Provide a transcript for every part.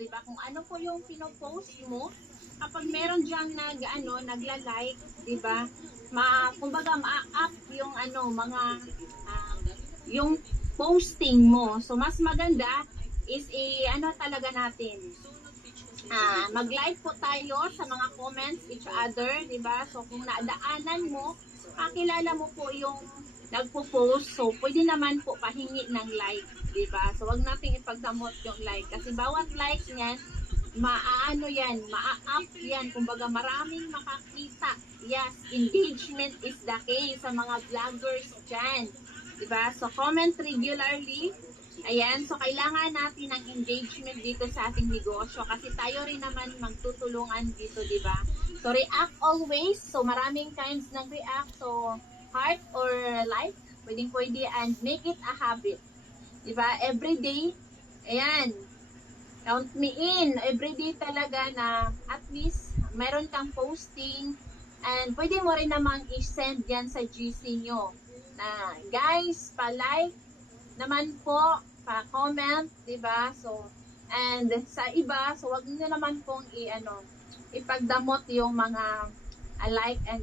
di ba? Kung ano po yung pinopost mo, kapag meron diyang nagla-like, di ba? Kumbaga ma-up yung mga yung posting mo. So mas maganda is talaga natin. Mag-like po tayo sa mga comments each other, di ba? So kung nadaanan mo, kakilala mo po yung nagpo-post, so pwede naman po pahingi ng like, di ba? So wag nating ipagdamot yung like kasi bawat like niyan, maa-up yan, kumbaga maraming makakita. Yes, engagement is the key sa mga vloggers dyan, di ba? So comment regularly. Ayan, so kailangan natin ng engagement dito sa ating negosyo kasi tayo rin naman magtutulungan dito, di ba? So react always. So maraming times nang react. So heart or like, pwede and make it a habit. Di ba? Every day, ayan, count me in. Every day talaga na at least meron kang posting and pwede mo rin namang i-send yan sa GC nyo. Na guys, pa-like naman po, pa-comment, di ba? So, and sa iba, so wag niyo naman pong ipagdamot yung mga like and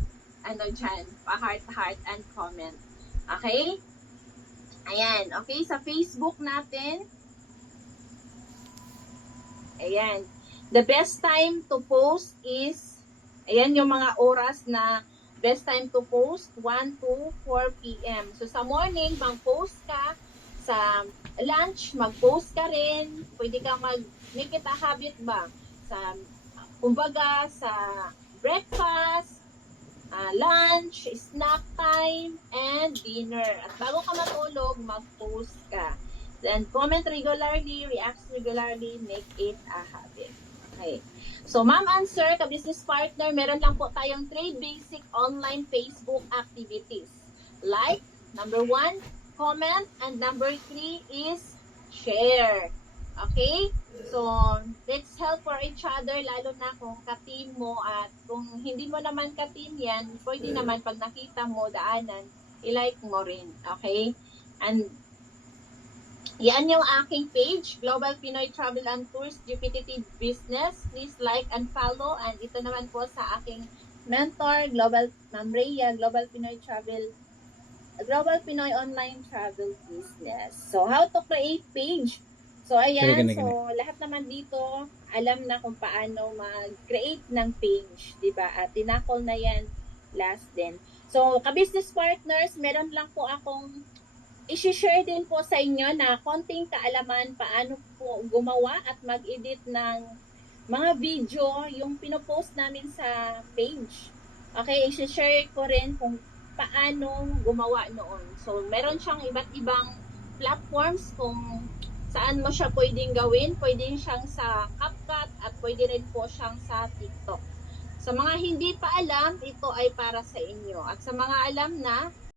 dyan, pa-heart and comment. Okay? Ayan, okay, sa Facebook natin, ayan, the best time to post is, ayan yung mga oras na best time to post, 1 to 4 p.m. So, sa morning, mag-post ka. Sa lunch, mag-post ka rin. Pwede ka make it a habit ba? Kumbaga, sa breakfast, lunch, snack time, and dinner. At bago ka matulog, mag-post ka. Then, comment regularly, react regularly, make it a habit. Okay. So, ma'am and sir, ka-business partner, meron lang po tayong 3 basic online Facebook activities. Like, number 1, comment, and number 3 is share. Okay? So, let's help for each other, lalo na kung ka-team mo at kung hindi mo naman ka-team yan, pwede naman pag nakita mo daanan, i-like mo rin. Okay? And yan yung aking page, Global Pinoy Travel and Tours GPT Business. Please like and follow. And ito naman po sa aking mentor, Ma'am Rhea, Global Pinoy Online Travel Business. So, how to create page? So, ayan. So, lahat naman dito, alam na kung paano mag-create ng page. Diba? At tinakol na yan last din. So, ka-business partners, meron lang po akong i-share din po sa inyo na konting kaalaman paano po gumawa at mag-edit ng mga video yung pinopost namin sa page. Okay, i-share ko rin kung paano gumawa noon. So, meron siyang iba't ibang platforms kung saan mo siya pwedeng gawin. Pwede siyang sa CapCut at pwede rin po siyang sa TikTok. Sa mga hindi pa alam, ito ay para sa inyo. At sa mga alam na,